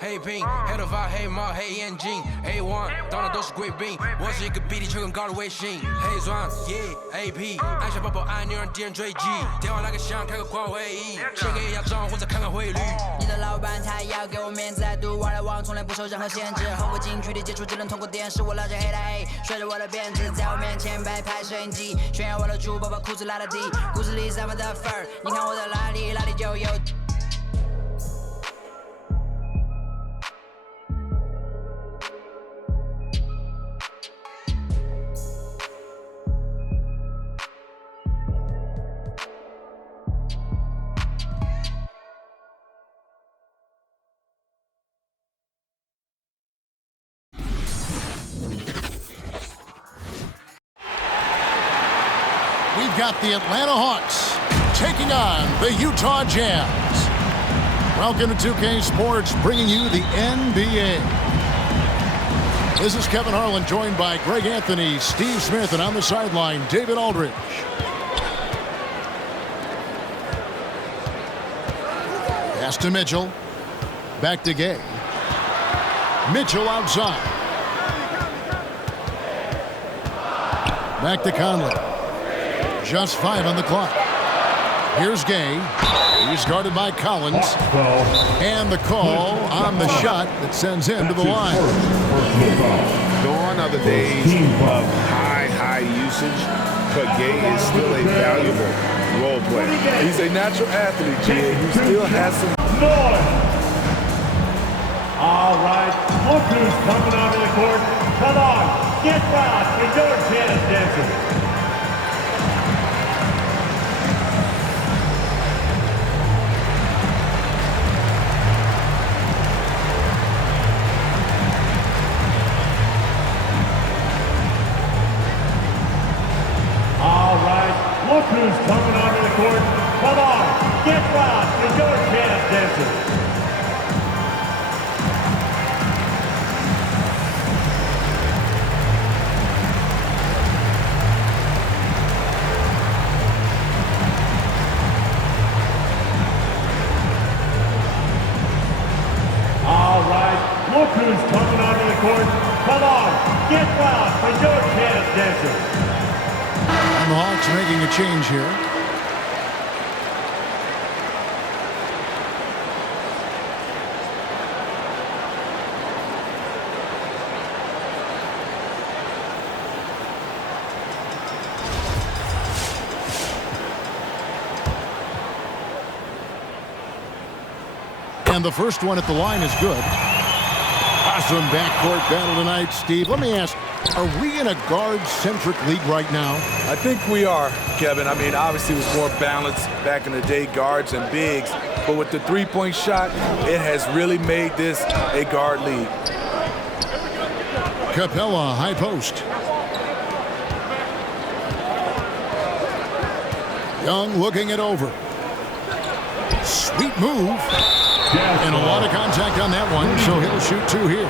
黑兵，黑头发，黑猫，黑眼睛 ，A1 当然都是贵宾。我是一个比你球更高的微信，黑钻，AP，按下抱抱按钮让敌人追击，电话来个响，开个跨会议，先给压账或者看看汇率。你的老板他要给我面子，来读外来网从来不受任何限制，和我近距离接触只能通过电视，我拉着黑的 A， 甩着我的辫子，在我面前摆拍摄影机，炫耀我的珠宝，把裤子拉到底，故事里散发的粉儿，你看我的哪里就有。We've got the Atlanta Hawks taking on the Utah Jazz. Welcome to 2K Sports, bringing you the NBA. This is Kevin Harlan, joined by Greg Anthony, Steve Smith, and on the sideline, David Aldridge. Pass to Mitchell. Back to Gay. Mitchell outside. Back to Conley. Just 5 on the clock. Here's Gay. He's guarded by Collins. And the call on the shot that sends him to the line. Gone are the days of high usage, but Gay is still a valuable role player. He's a natural athlete, G. He still has some noise. All right, look who's coming onto the court. Come on, get wild, it's your chance, dancers. Look who's coming onto the court. Come on, get wild. It's your chance, dancers. All right, look who's coming onto the court. Come on, get wild. It's your chance, dancers. The Hawks making a change here. And the first one at the line is good. Awesome backcourt battle tonight, Steve. Let me ask, are we in a guard-centric league right now? I think we are, Kevin. I mean, obviously it was more balanced back in the day, guards and bigs. But with the three-point shot, it has really made this a guard league. Capella, high post. Young looking it over. Sweet move. And a lot of contact on that one, so he'll shoot 2 here.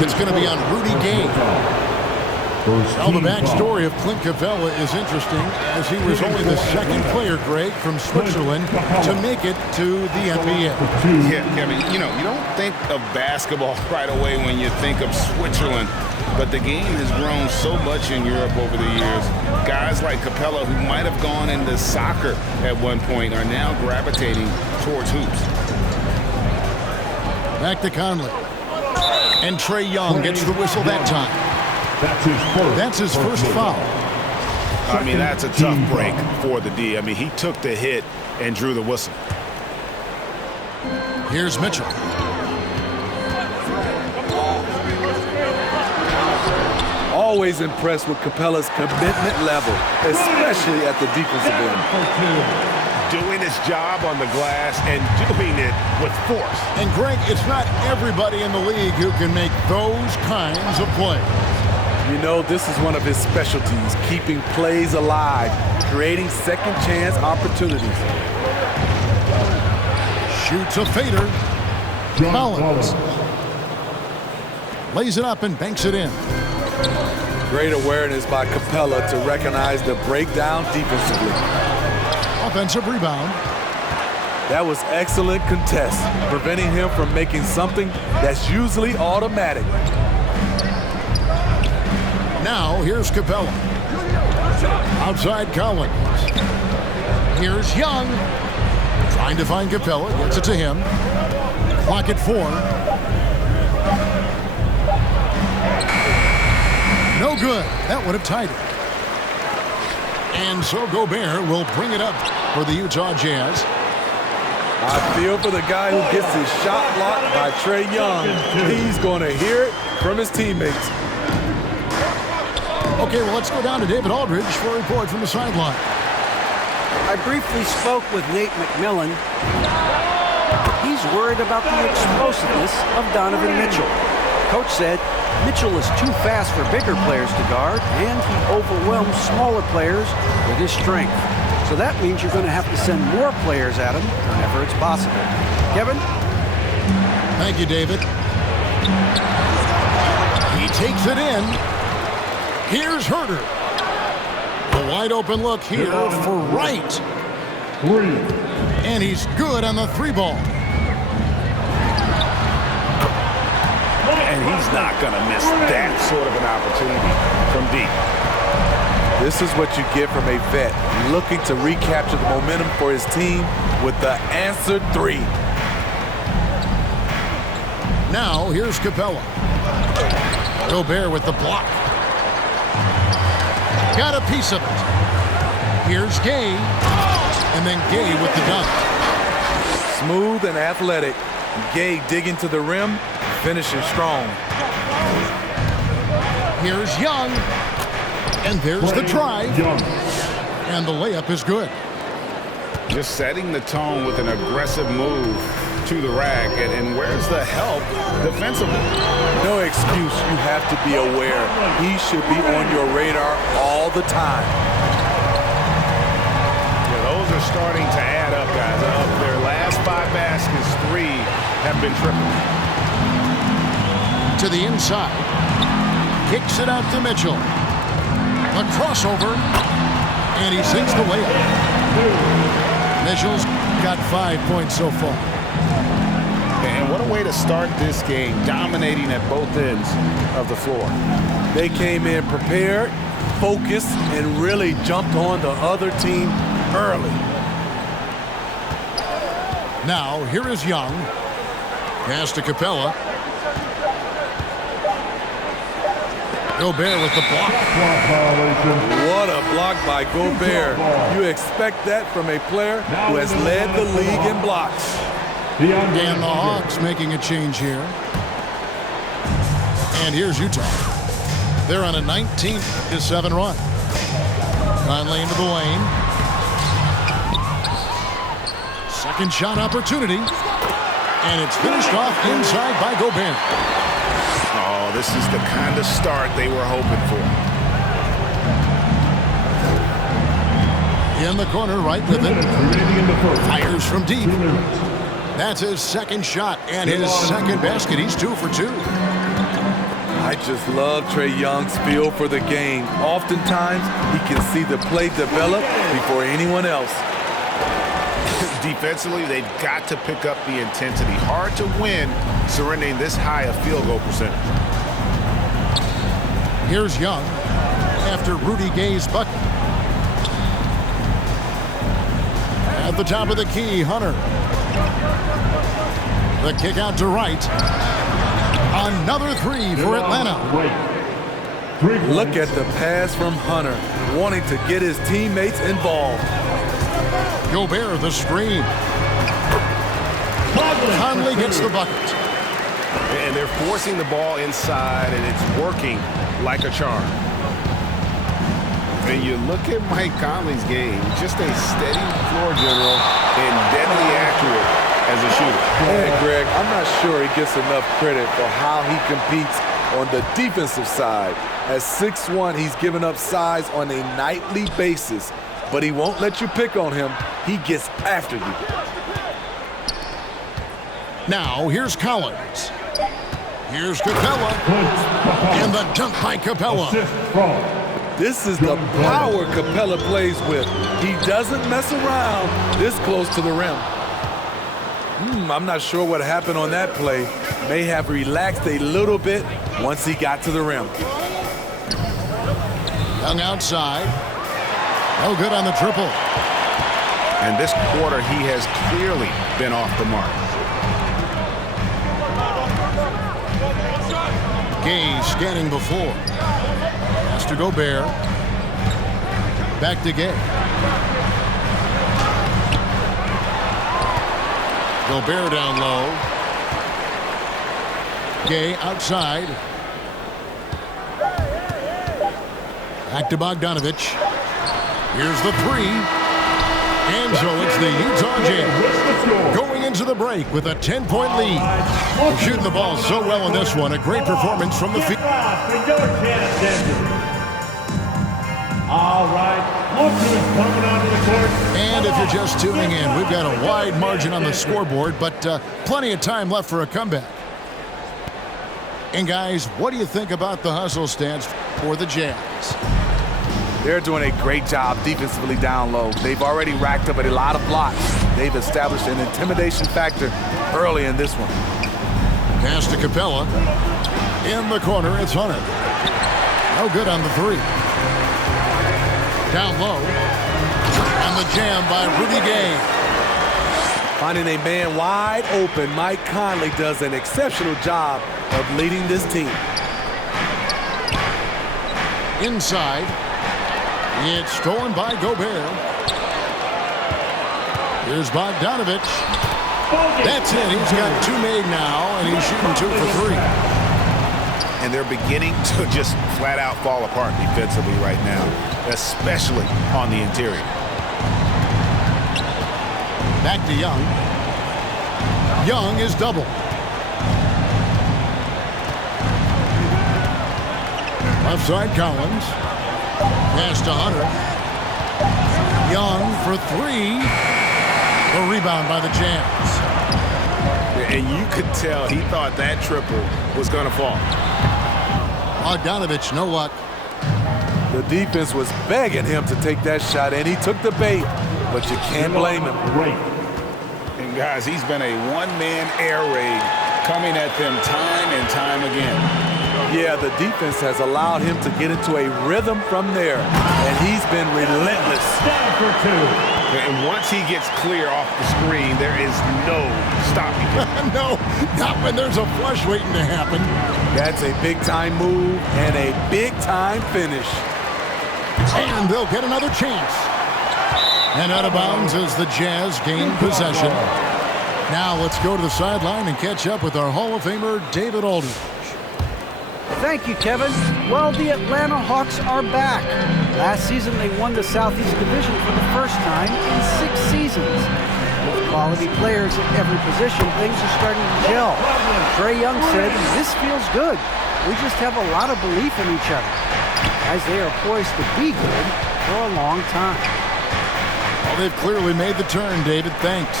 It's going to be on Rudy Gay. Now, the backstory of Clint Capella is interesting, as he was only the second player, Greg, from Switzerland to make it to the NBA. Yeah, Kevin, you know, you don't think of basketball right away when you think of Switzerland, but the game has grown so much in Europe over the years. Guys like Capella, who might have gone into soccer at one point, are now gravitating towards hoops. Back to Conley. And Trae Young gets the whistle that time. That's his first foul. I mean, that's a tough break for the D. I mean, he took the hit and drew the whistle. Here's Mitchell. Always impressed with Capella's commitment level, especially at the defensive end. Doing his job on the glass and doing it with force. And Greg, it's not everybody in the league who can make those kinds of plays. You know, this is one of his specialties, keeping plays alive, creating second chance opportunities. Shoots a fader. Collins lays it up and banks it in. Great awareness by Capella to recognize the breakdown defensively. Offensive rebound. That was excellent contest, preventing him from making something that's usually automatic. Now, here's Capella. Outside Collins. Here's Young. Trying to find Capella. Gets it to him. Clock at 4. No good. That would have tied it. And so Gobert will bring it up for the Utah Jazz. I feel for the guy who gets his shot blocked by Trae Young. He's going to hear it from his teammates. Okay, well, let's go down to David Aldridge for a report from the sideline. I briefly spoke with Nate McMillan. He's worried about the explosiveness of Donovan Mitchell. Coach said Mitchell is too fast for bigger players to guard, and he overwhelms smaller players with his strength. So that means you're going to have to send more players at him whenever it's possible. Kevin? Thank you, David. He takes it in. Here's Herter. A wide open look here for Wright. 3. And he's good on the 3-ball. And he's not going to miss that sort of an opportunity from deep. This is what you get from a vet looking to recapture the momentum for his team with the answered 3. Now, here's Capella. Gobert with the block. Got a piece of it. Here's Gay. And then Gay with the dunk. Smooth and athletic. Gay digging to the rim, finishing strong. Here's Young. And there's the drive. And the layup is good. Just setting the tone with an aggressive move to the rack. And where's the help defensively? No excuse. You have to be aware. He should be on your radar all the time. Yeah, those are starting to add up, guys. Of their last 5 baskets, 3 have been triple. To the inside. Kicks it out to Mitchell. A crossover. And he sinks the layup. Mitchell's got 5 points so far. And what a way to start this game, dominating at both ends of the floor. They came in prepared, focused, and really jumped on the other team early. Now, here is Young. Pass to Capella. Gobert with the block. What a block by Gobert. You expect that from a player who has led the league in blocks. And the Hawks making a change here. And here's Utah. They're on a 19-7 run. Conley into the lane. Second shot opportunity. And it's finished off inside by Gobert. Oh, this is the kind of start they were hoping for. In the corner, right with it. Fires from deep. That's his second shot and his second basket. He's 2 for 2. I just love Trae Young's feel for the game. Oftentimes, he can see the play develop before anyone else. Defensively, they've got to pick up the intensity. Hard to win surrendering this high a field goal percentage. Here's Young after Rudy Gay's bucket. At the top of the key, Hunter. The kick out to Wright. Another 3 for Atlanta. Look at the pass from Hunter, wanting to get his teammates involved. Gobert the screen. Conley gets the bucket. And they're forcing the ball inside, and it's working like a charm. And you look at Mike Conley's game, just a steady floor general and deadly accurate as a shooter. Hey, Greg, I'm not sure he gets enough credit for how he competes on the defensive side. At 6'1", he's given up size on a nightly basis, but he won't let you pick on him. He gets after you. Now, here's Collins. Here's Capella. And the dunk by Capella. This is the power Capella plays with. He doesn't mess around this close to the rim. I'm not sure what happened on that play. May have relaxed a little bit once he got to the rim. Young outside. No good on the triple. And this quarter, he has clearly been off the mark. Gay scanning before. Has to Gobert. Back to Gay. Gobert down low. Gay outside. Back to Bogdanovich. Here's the three. And so it's the Utah Jazz going into the break with a 10-point lead. They're shooting the ball so well in this one. A great performance from the field. All right, look who's coming onto the court. And if you're just tuning in, we've got a wide margin on the scoreboard, but plenty of time left for a comeback. And guys, what do you think about the hustle stance for the Jazz? They're doing a great job defensively down low. They've already racked up a lot of blocks. They've established an intimidation factor early in this one. Pass to Capella. In the corner, it's Hunter. No good on the three. Down low. And the jam by Rudy Gay. Finding a man wide open, Mike Conley does an exceptional job of leading this team. Inside. It's stolen by Gobert. Here's Bogdanovich. That's it. He's got two made now, and he's shooting 2 for 3. And they're beginning to just flat out fall apart defensively right now, especially on the interior. Back to Young. Young is double. Left side, Collins. Pass to Hunter. Young for 3. The rebound by the Jazz. And you could tell he thought that triple was going to fall. Bogdanovich, no luck. The defense was begging him to take that shot, and he took the bait, but you can't blame him. And guys, he's been a one-man air raid coming at them time and time again. Yeah, the defense has allowed him to get into a rhythm from there, and he's been relentless. Down for 2. And once he gets clear off the screen, there is no stopping him. No, not when there's a flush waiting to happen. That's a big-time move and a big-time finish. And they'll get another chance. And out of bounds as the Jazz gain possession. Now let's go to the sideline and catch up with our Hall of Famer, David Aldridge. Thank you, Kevin. Well, the Atlanta Hawks are back. Last season, they won the Southeast Division for the first time in 6 seasons. With quality players at every position, things are starting to gel. Trae Young said, "This feels good. We just have a lot of belief in each other." As they are poised to be good for a long time. Well, they've clearly made the turn, David. Thanks.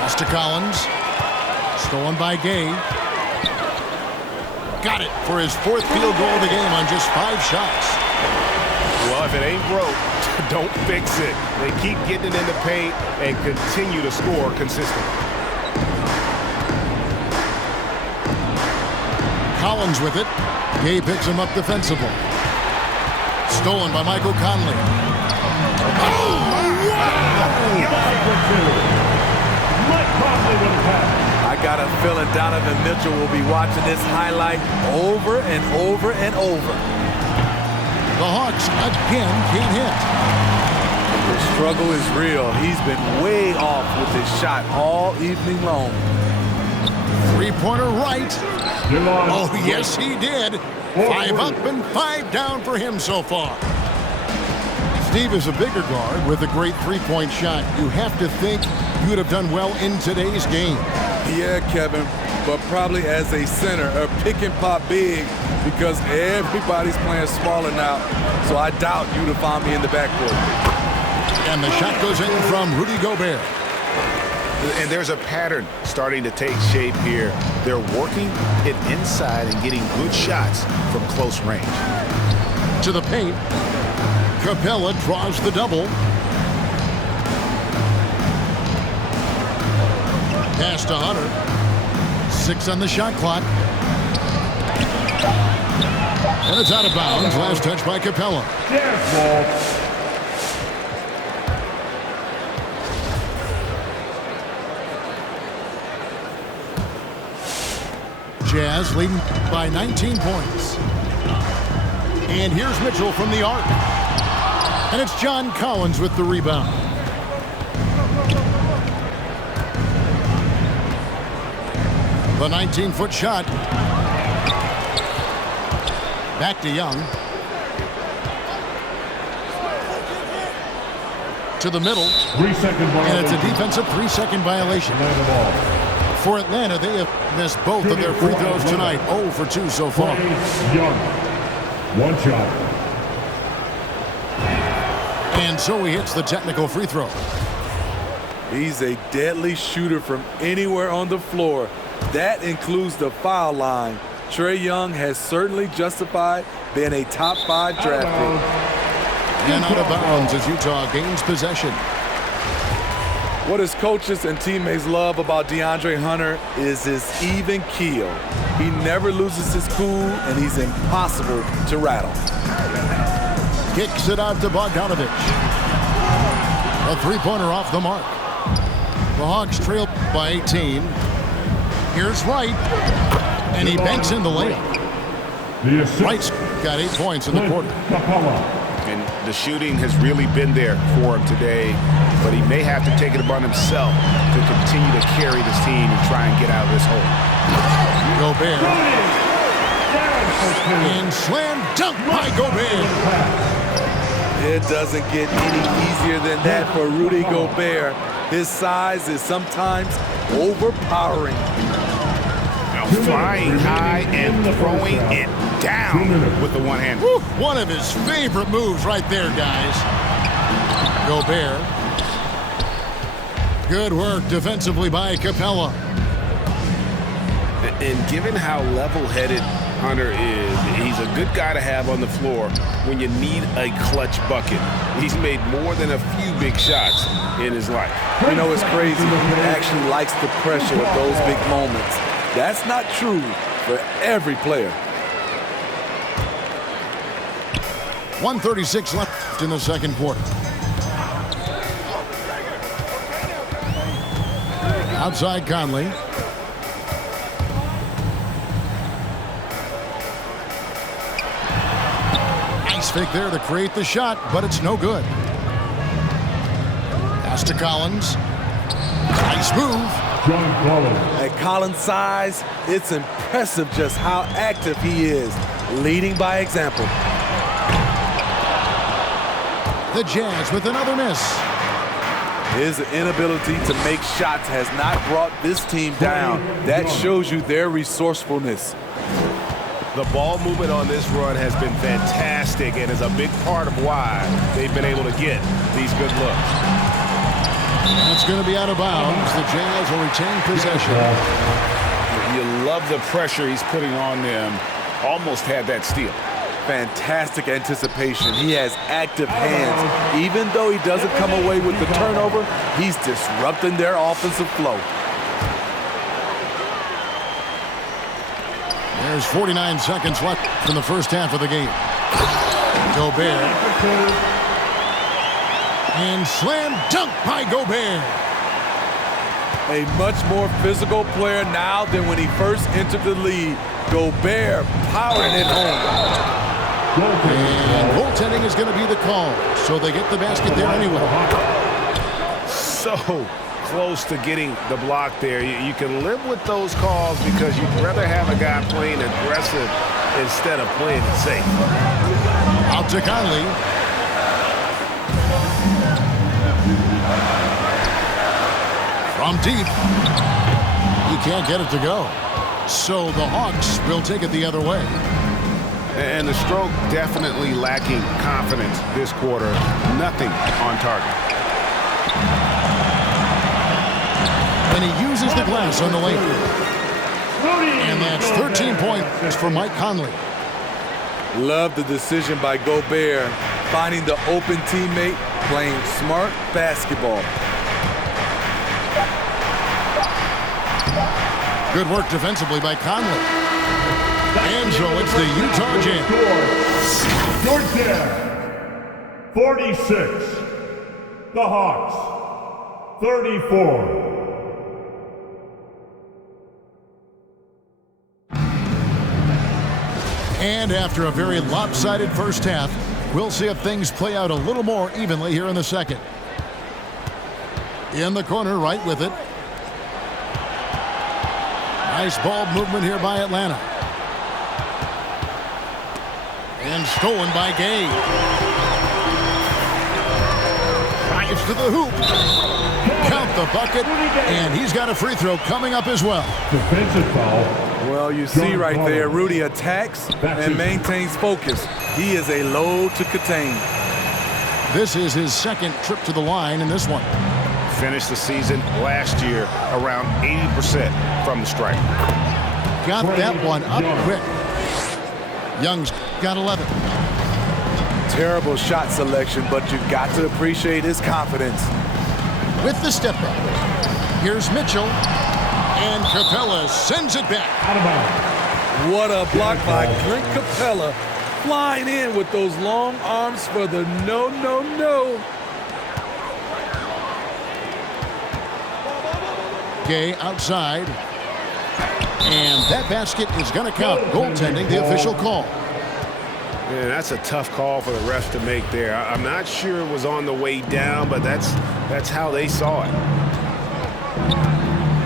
Pass to Collins. Stolen by Gay. Got it for his 4th field goal of the game on just 5 shots. Well, if it ain't broke, don't fix it. They keep getting it in the paint and continue to score consistently. Collins with it. Gay picks him up defensively. Stolen by Michael Conley. Oh, Mike Conley with a pass. I got a feeling Donovan Mitchell will be watching this highlight over and over and over. The Hawks again can't hit. The struggle is real. He's been way off with his shot all evening long. 3-pointer right. Oh, yes, he did. 5 up and 5 down for him so far. Steve is a bigger guard with a great 3-point shot. You have to think you would have done well in today's game. Yeah, Kevin, but probably as a center, a pick and pop big, because everybody's playing smaller now. So I doubt you'd have found me in the backcourt. And the shot goes in from Rudy Gobert. And there's a pattern starting to take shape here. They're working it inside and getting good shots from close range. To the paint. Capella draws the double. Pass to Hunter. 6 on the shot clock. And it's out of bounds. Last touch by Capella. Jazz leading by 19 points. And here's Mitchell from the arc. And it's John Collins with the rebound. The 19-foot shot. Back to Young. To the middle. 3-second violation. And it's a defensive 3-second violation. For Atlanta, they have missed both of their free throws tonight. 0 for 2 so far. Young. One shot. And so he hits the technical free throw. He's a deadly shooter from anywhere on the floor. That includes the foul line. Trae Young has certainly justified being a top 5 draft pick. And out of bounds as Utah gains possession. What his coaches and teammates love about DeAndre Hunter is his even keel. He never loses his cool, and he's impossible to rattle. Kicks it out to Bogdanovich. A three-pointer off the mark. The Hawks trail by 18. Here's Wright, and he banks in the layup. Wright's got 8 points in the quarter. And the shooting has really been there for him today, but he may have to take it upon himself to continue to carry this team and try and get out of this hole. Gobert. And slam dunk by Gobert. It doesn't get any easier than that for Rudy Gobert. His size is sometimes overpowering. Now flying high and throwing it down with the one hand. One of his favorite moves right there, guys. Gobert. Good work defensively by Capella. And given how level-headed Hunter is, he's a good guy to have on the floor when you need a clutch bucket. He's made more than a few big shots in his life. You know, it's crazy. He actually likes the pressure of those big moments. That's not true for every player. 1:36 left in the second quarter. Outside Conley. Nice fake there to create the shot, but it's no good. Pass to Collins. Nice move. At Collins' size, it's impressive just how active he is, leading by example. The Jazz with another miss. His inability to make shots has not brought this team down. That shows you their resourcefulness. The ball movement on this run has been fantastic and is a big part of why they've been able to get these good looks. That's going to be out of bounds. The Jazz will retain possession. You love the pressure he's putting on them. Almost had that steal. Fantastic anticipation. He has active hands. Even though he doesn't come away with the turnover, he's disrupting their offensive flow. There's 49 seconds left in the first half of the game. Gobert. And slam dunk by Gobert. A much more physical player now than when he first entered the league. Gobert powering it home. And goaltending is going to be the call, so they get the basket there anyway. So close to getting the block there. You can live with those calls because you'd rather have a guy playing aggressive instead of playing it safe. Out to Conley. From deep. He can't get it to go. So the Hawks will take it the other way. And the stroke definitely lacking confidence this quarter. Nothing on target. And he uses the glass on the lane. And that's 13 points for Mike Conley. Love the decision by Gobert, finding the open teammate, playing smart basketball. Good work defensively by Conley. And so it's the Utah Jazz. Georgia, 46. The Hawks, 34. And after a very lopsided first half, we'll see if things play out a little more evenly here in the second. In the corner, right with it. Nice ball movement here by Atlanta. And stolen by Gay. Drives to the hoop. Count the bucket. And he's got a free throw coming up as well. Defensive foul. Well, you see right there, Rudy attacks and maintains focus. He is a load to contain. This is his second trip to the line in this one. Finished the season last year around 80% from the stripe. Got that one up quick. Young's got 11. Terrible shot selection, but you've got to appreciate his confidence. With the step back. Here's Mitchell. And Capella sends it back. Out of bounds. What a block by Clint Capella. Flying in with those long arms for the no. Gay outside. And that basket is going to count. Goaltending, the official call. Man, that's a tough call for the refs to make there. I'm not sure it was on the way down, but that's how they saw it.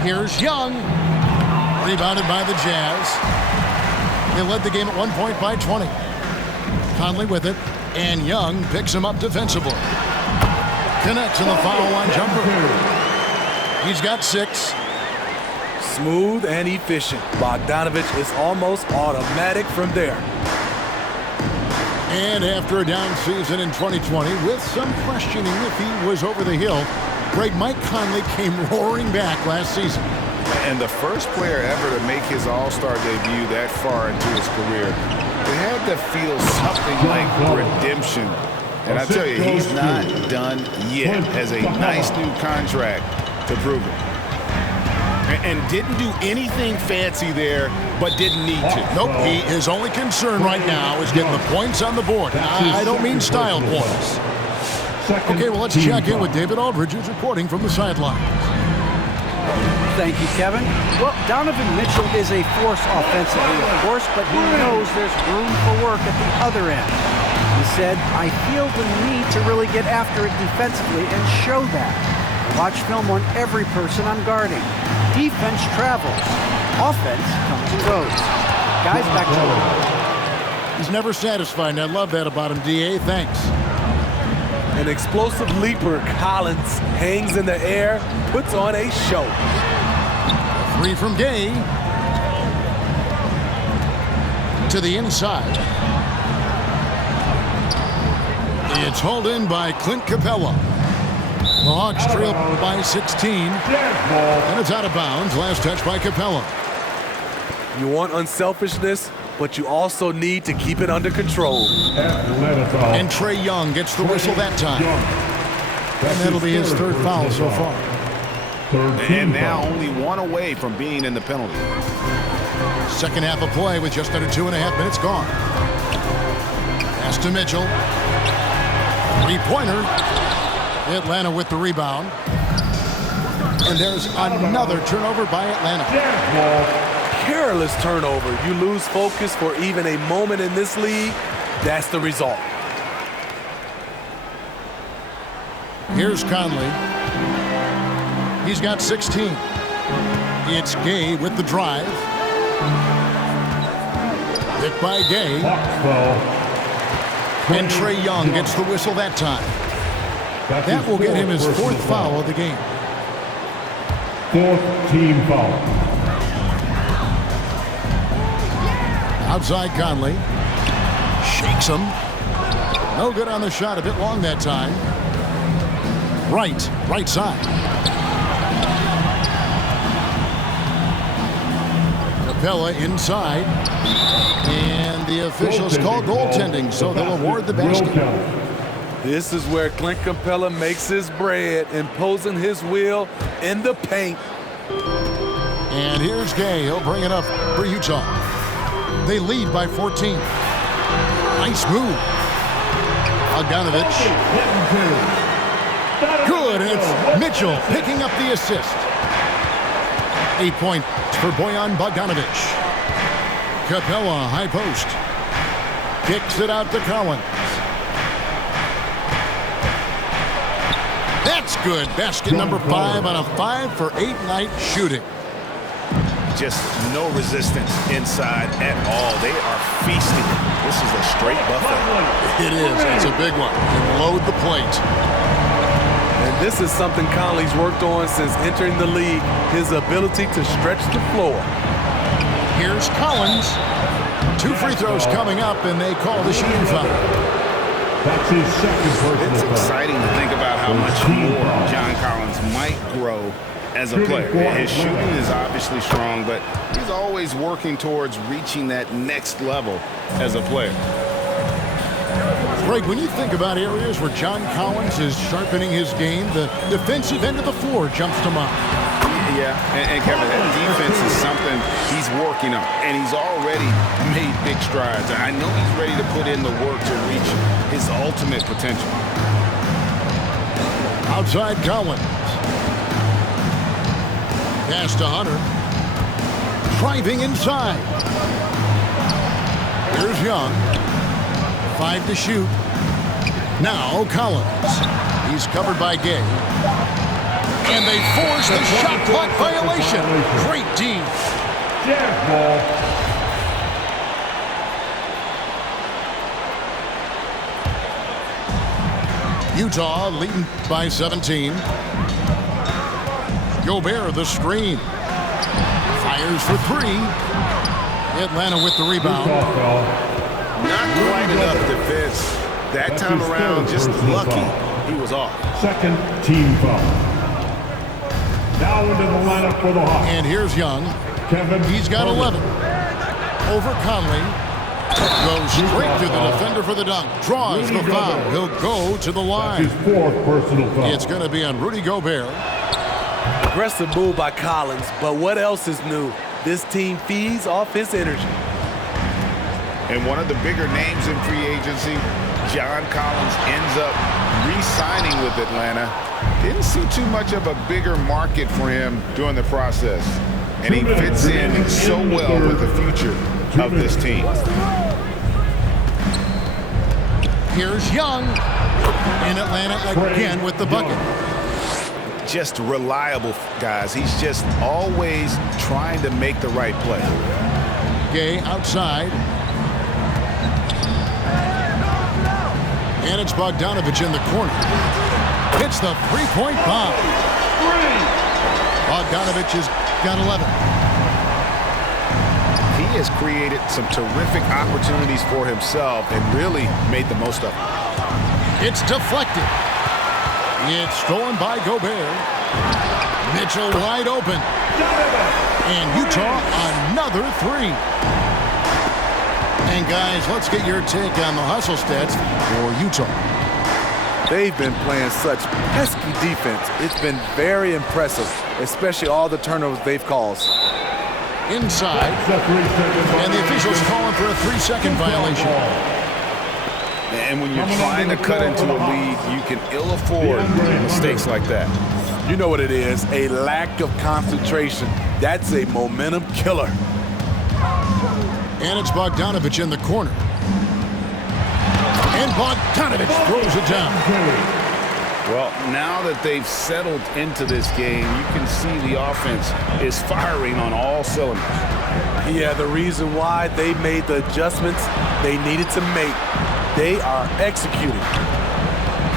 Here's Young. Rebounded by the Jazz. They led the game at 1 point by 20. Conley with it. And Young picks him up defensively. Connects on the foul line jumper. He's got 6. Smooth and efficient. Bogdanovich is almost automatic from there. And after a down season in 2020, with some questioning if he was over the hill, Mike Conley came roaring back last season. And the first player ever to make his All-Star debut that far into his career, it had to feel something like redemption. And I tell you, he's not done yet. Has a nice new contract to prove it. And didn't do anything fancy there, but didn't need to. Nope, his only concern right now is getting the points on the board. I don't mean style points. Okay, well, let's check in with David Aldridge, who's reporting from the sidelines. Thank you, Kevin. Well, Donovan Mitchell is a force offensively, of course, but he knows there's room for work at the other end. He said, I feel the need to really get after it defensively and show that. Watch film on every person I'm guarding. Defense travels. Offense comes and goes. Guys, back to you. He's never satisfied, and I love that about him, D.A. Thanks. An explosive leaper, Collins hangs in the air, puts on a show. 3 from Gay. To the inside. It's hauled in by Clint Capella. The Hawks trail by 16. And it's out of bounds. Last touch by Capella. You want unselfishness, but you also need to keep it under control. And Trae Young gets the whistle that time. And that'll be his 3rd foul so far. And now only 1 away from being in the penalty. Second half of play with just under 2.5 minutes gone. Pass to Mitchell. 3-pointer. Atlanta with the rebound. And there's another turnover by Atlanta. Careless turnover. You lose focus for even a moment in this league. That's the result. Here's Conley. He's got 16. It's Gay with the drive. Hit by Gay. And Trae Young gets the whistle that time. That will get him his 4th foul of the game. 4th team foul. Outside Conley. Shakes him. No good on the shot. A bit long that time. Right side. Capella inside. And the officials call goaltending, so they'll award the basket. This is where Clint Capella makes his bread, imposing his will in the paint. And here's Gay. He'll bring it up for Utah. They lead by 14. Nice move. Bogdanovich. Good, and it's Mitchell picking up the assist. 8 points for Bojan Bogdanovich. Capella, high post. Kicks it out to Collins. That's good. Basket number 5 on a 5-for-8 night shooting. Just no resistance inside at all. They are feasting. This is a straight buffet. It is. It's a big one. And load the plate. And this is something Conley's worked on since entering the league, his ability to stretch the floor. Here's Collins. 2 free throws coming up, and they call the shooting foul. That's his second personal It's foul. exciting to think about how much more John Collins might grow as a player. His shooting is obviously strong, but he's always working towards reaching that next level as a player. Greg, when you think about areas where John Collins is sharpening his game, the defensive end of the floor jumps to mind. Yeah, and Kevin, that defense is something he's working on, and he's already made big strides. I know he's ready to put in the work to reach his ultimate potential. Outside Collins. Pass to Hunter. Driving inside. Here's Young. 5 to shoot. Now Collins. He's covered by Gay. And they force the shot clock violation. Great D. Jazz ball. Utah leading by 17. Gobert the screen. Fires for 3. Atlanta with the rebound. Not quite enough defense. That time around, just lucky he was off. Second team foul. Now into the lineup for the Hawks. And here's Young. Kevin. He's got 11. Over Conley. Goes straight to the defender for the dunk. Draws the foul. He'll go to the line. His 4th personal foul. It's going to be on Rudy Gobert. Aggressive move by Collins, but what else is new? This team feeds off his energy. And one of the bigger names in free agency, John Collins, ends up re-signing with Atlanta. Didn't see too much of a bigger market for him during the process. And he fits in so well with the future of this team. Here's Young in Atlanta again with the bucket. Just reliable, guys. He's just always trying to make the right play. Gay outside. And it's Bogdanovich in the corner. Hits the three-point bomb. Bogdanovich has got 11. He has created some terrific opportunities for himself and really made the most of it. It's deflected. It's stolen by Gobert. Mitchell wide open. And Utah another 3. And guys, let's get your take on the hustle stats for Utah. They've been playing such pesky defense. It's been very impressive, especially all the turnovers they've caused. Inside. And the officials calling for a 3-second violation. And when you're trying to cut into a lead, you can ill afford mistakes like that. You know what it is, a lack of concentration. That's a momentum killer. And it's Bogdanovich in the corner. And Bogdanovich throws it down. Well, now that they've settled into this game, you can see the offense is firing on all cylinders. Yeah, the reason why they made the adjustments they needed to make. They are executing.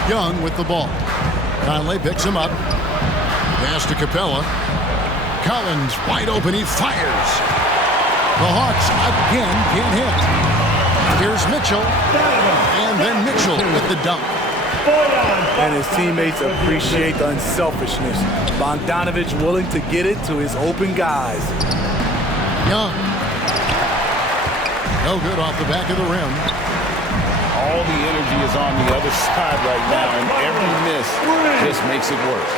Young with the ball. Conley picks him up. Pass to Capella. Collins wide open. He fires. The Hawks again can't hit. Here's Mitchell. And then Mitchell with the dunk. And his teammates appreciate the unselfishness. Bogdanovich willing to get it to his open guys. Young. No good off the back of the rim. all the energy is on the other side right now, and every miss just makes it worse.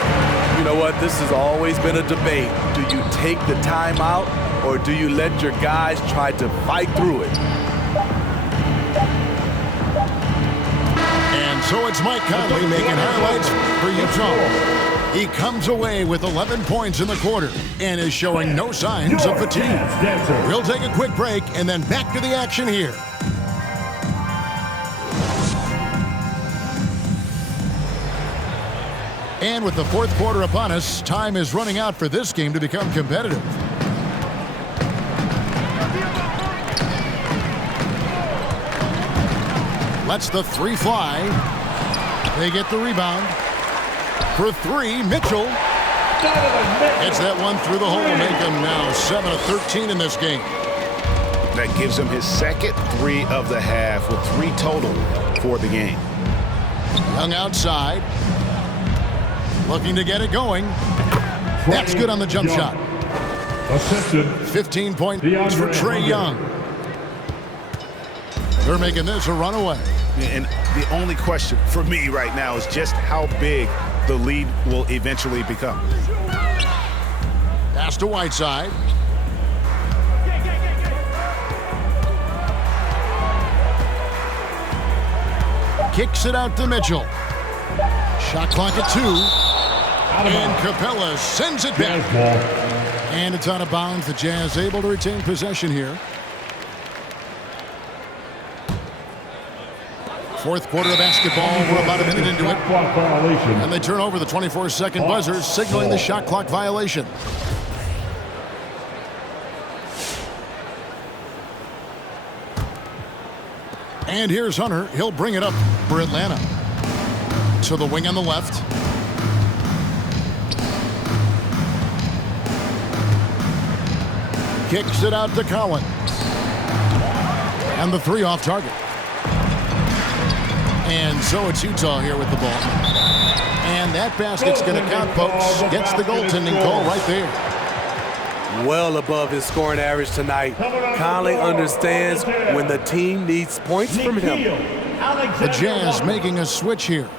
You know what? This has always been a debate. Do you take the timeout or do you let your guys try to fight through it? And so it's Mike Conley making highlights for Utah. He comes away with 11 points in the quarter and is showing no signs of fatigue. We'll take a quick break and then back to the action here. And with the fourth quarter upon us, time is running out for this game to become competitive. Lets the three fly. They get the rebound. For three, Mitchell. Gets that one through the hole, make him now 7 of 13 in this game. That gives him his second three of the half with 3 total for the game. Young outside. Looking to get it going. That's good on the jump shot. 15 points for Trae Young. They're making this a runaway. And the only question for me right now is just how big the lead will eventually become. Pass to Whiteside. Kicks it out to Mitchell. Shot clock at 2. And Capella sends it back. And it's out of bounds. The Jazz able to retain possession here. Fourth quarter of basketball. We're about a minute into it. And they turn over the 24-second buzzer, signaling the shot clock violation. And here's Hunter. He'll bring it up for Atlanta. To the wing on the left. Kicks it out to Collins. And the three off target. And so it's Utah here with the ball. And that basket's going to count, folks. Gets the goaltending call right there. Well above his scoring average tonight. Conley understands when the team needs points from him. The Jazz making a switch here.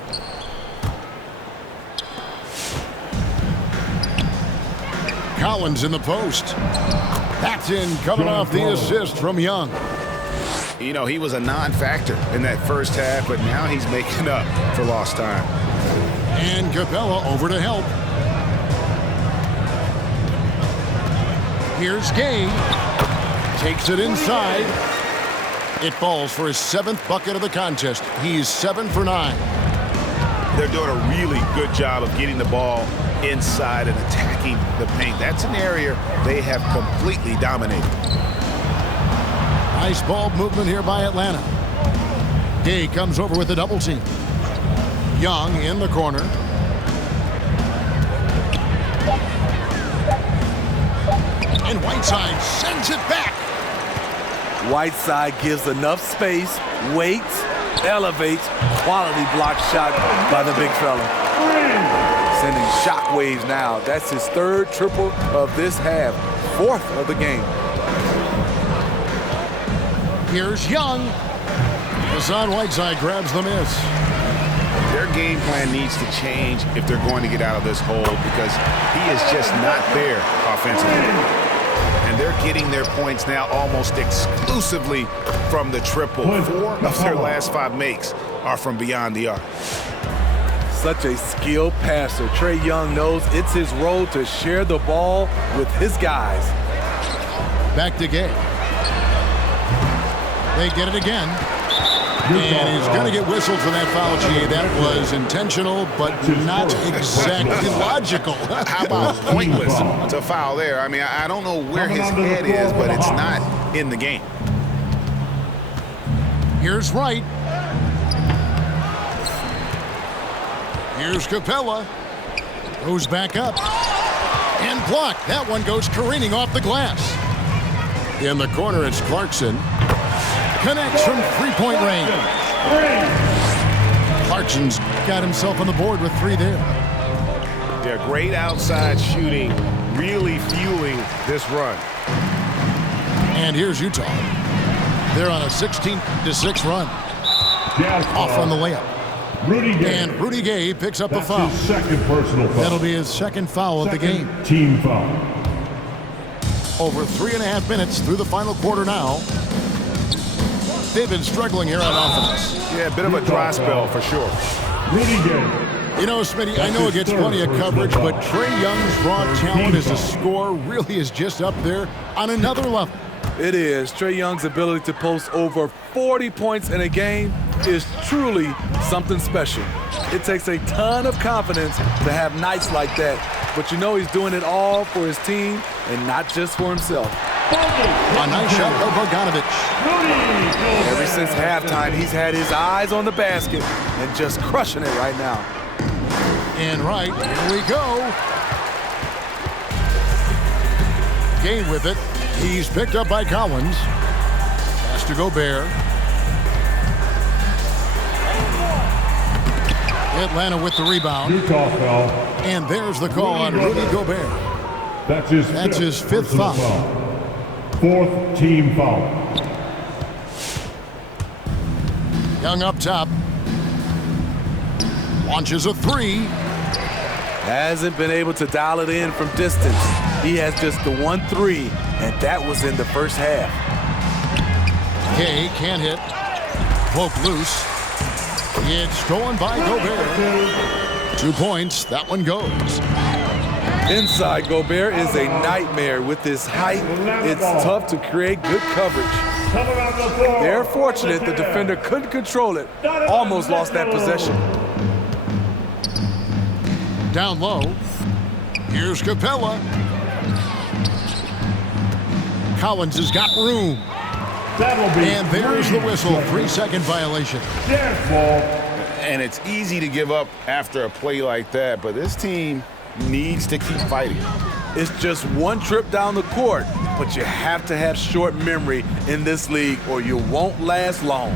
Collins in the post. That's in, coming off the assist from Young. You know, he was a non-factor in that first half, but now he's making up for lost time. And Capella over to help. Here's Gay. Takes it inside. It falls for his 7th bucket of the contest. He's 7 for 9. They're doing a really good job of getting the ball inside and attacking the paint. That's an area they have completely dominated. Nice ball movement here by Atlanta. Gay comes over with a double team. Young in the corner. And Whiteside sends it back. Whiteside gives enough space, waits, elevates. Quality block shot by the big fella. Sending shockwaves now. That's his 3rd triple of this half. 4th of the game. Here's Young. Hassan Whiteside grabs the miss. Their game plan needs to change if they're going to get out of this hole because he is just not there offensively. And they're getting their points now almost exclusively from the triple. 4 of their last 5 makes are from beyond the arc. Such a skilled passer. Trae Young knows it's his role to share the ball with his guys. Back to Gay. They get it again. And he's going to get whistled for that foul, G. That was intentional, but not exactly logical. How about pointless to foul there? I mean, I don't know where his head is, but it's not in the game. Here's Wright. Here's Capella. Goes back up. And blocked. That one goes careening off the glass. In the corner, it's Clarkson. Connects from three-point range. Clarkson's got himself on the board with 3 there. Yeah, great outside shooting, really fueling this run. And here's Utah. They're on a 16-6 run. Off on the layup. Rudy Gay. And Rudy Gay picks up the That's foul. his second personal foul. That'll be his second foul of the game. Team foul. Over 3.5 minutes through the final quarter now. They've been struggling here on offense. Yeah, a bit of a dry spell for sure. Rudy Gay. You know, Smitty, I know it gets plenty of coverage, but Trae Young's raw talent as a scorer really is just up there on another level. It is. Trae Young's ability to post over 40 points in a game is truly something special. It takes a ton of confidence to have nights like that, but you know he's doing it all for his team and not just for himself. A nice shot by Bogdanović. Ever since halftime, he's had his eyes on the basket and just crushing it right now. And right, here we go. Gay with it. He's picked up by Collins. Pass to Gobert. Atlanta with the rebound. Utah foul. And there's the call on Rudy Gobert. That's his fifth foul. Fourth team foul. Young up top. Launches a three. Hasn't been able to dial it in from distance. He has just the 1-3, and that was in the first half. Gay can't hit. Poke loose. It's stolen by Gobert. 2 points. That one goes. Inside, Gobert is a nightmare. With his height, it's tough to create good coverage. They're fortunate the defender couldn't control it. Almost lost that possession. Down low. Here's Capella. Collins has got room. And there's the whistle. 3-second violation. And it's easy to give up after a play like that, but this team needs to keep fighting. It's just one trip down the court, but you have to have short memory in this league or you won't last long.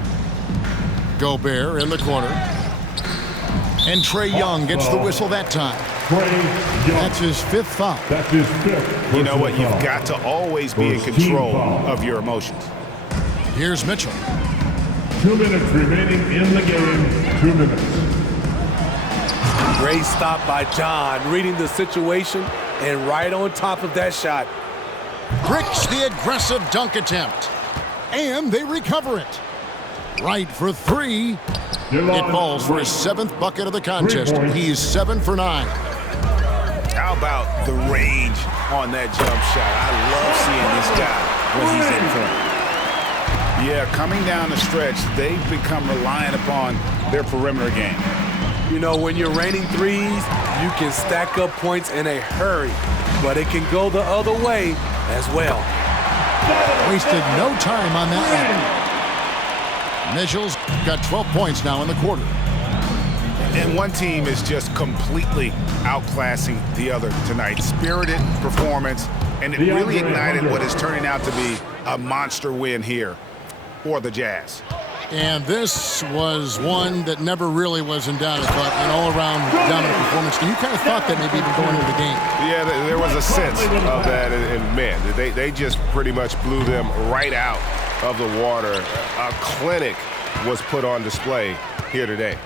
Gobert in the corner. And Trae Young gets the whistle that time. That's his fifth foul. That's his fifth. You know what? You've got to always be in control of your emotions. Here's Mitchell. 2 minutes remaining in the game. 2 minutes. Great stop by John, reading the situation and right on top of that shot. Bricks the aggressive dunk attempt. And they recover it. Right for three. It falls for his 7th bucket of the contest. He's 7 for 9. How about the range on that jump shot? I love seeing this guy when he's in front. Yeah, coming down the stretch, they've become reliant upon their perimeter game. You know, when you're raining threes, you can stack up points in a hurry, but it can go the other way as well. Wasted no time on that one. Mitchell's got 12 points now in the quarter. And one team is just completely outclassing the other tonight. Spirited performance, and it really ignited what is turning out to be a monster win here for the Jazz. And this was one that never really was in doubt. I thought an all-around dominant performance. And you kind of thought that maybe even going into the game. Yeah, there was a sense of that, and man, they just pretty much blew them right out of the water. A clinic was put on display here today.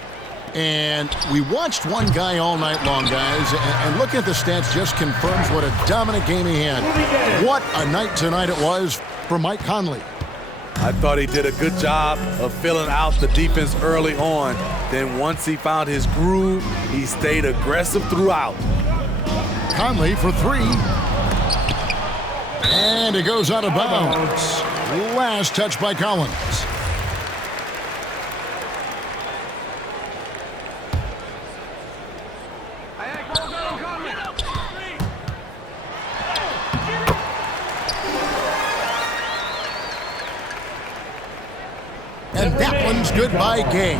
And we watched one guy all night long, guys, and looking at the stats just confirms what a dominant game he had. What a night tonight it was for Mike Conley. I thought he did a good job of filling out the defense early on. Then once he found his groove, he stayed aggressive throughout. Conley for three. And it goes out of bounds. Last touch by Collins. And that one's good by Gay.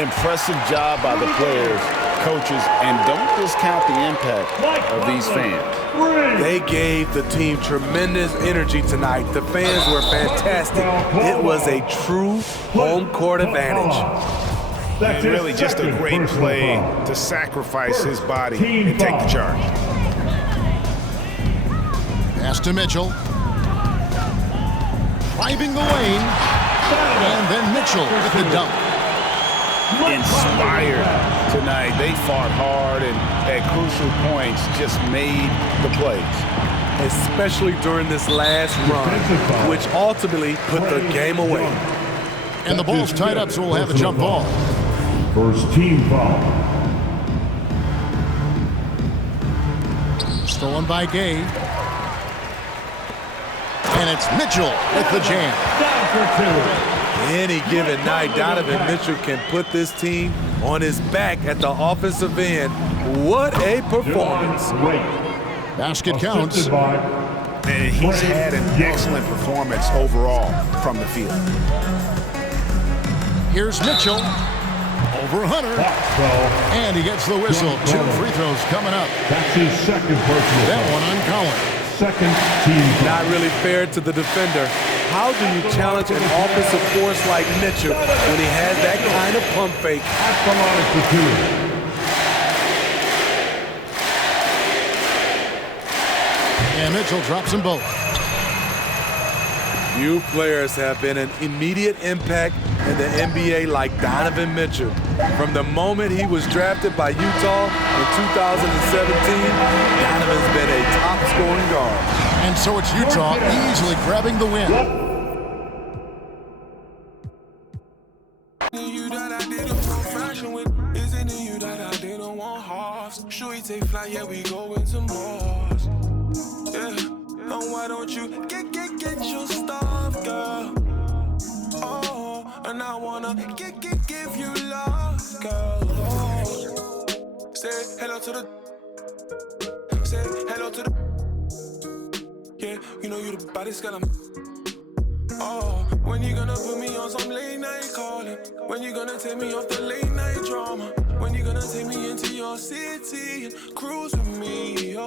Impressive job by the players, coaches, and don't discount the impact of these fans. They gave the team tremendous energy tonight. The fans were fantastic. It was a true home court advantage. And really just a great play to sacrifice his body and take the charge. Pass to Mitchell. Driving the lane. And then Mitchell with the dunk. Inspired tonight. They fought hard and at crucial points just made the plays. Especially during this last run, which ultimately put the game away. And the ball's tied up, so we'll have a jump ball. First team foul. Stolen by Gay. And it's Mitchell with the jam. Down for two. Any given night, Donovan Mitchell can put this team on his back at the offensive end. What a performance. Basket counts. And he's had an excellent performance overall from the field. Here's Mitchell. Over 100. And he gets the whistle. 2 free throws coming up. That's his second personal. That one on Collins. Second team. Not really fair to the defender. How do you challenge an offensive force like Mitchell when he has that kind of pump fake? At the line for two. And Mitchell drops them both. Few players have been an immediate impact in the NBA like Donovan Mitchell. From the moment he was drafted by Utah in 2017, Donovan's been a top-scoring guard. And so it's Utah easily grabbing the win. You that I didn't want fashion with, isn't it you that I didn't want halves? Sure, you take flight, yeah, we go into Mars. Yeah, and why don't you get your stuff, girl? Oh, and I wanna give you love, girl. Oh. Say hello to the, say hello to the, yeah, you know you the baddest girl. Oh, when you gonna put me on some late night calling? When you gonna take me off the late night drama? When you gonna take me into your city and cruise with me? Oh.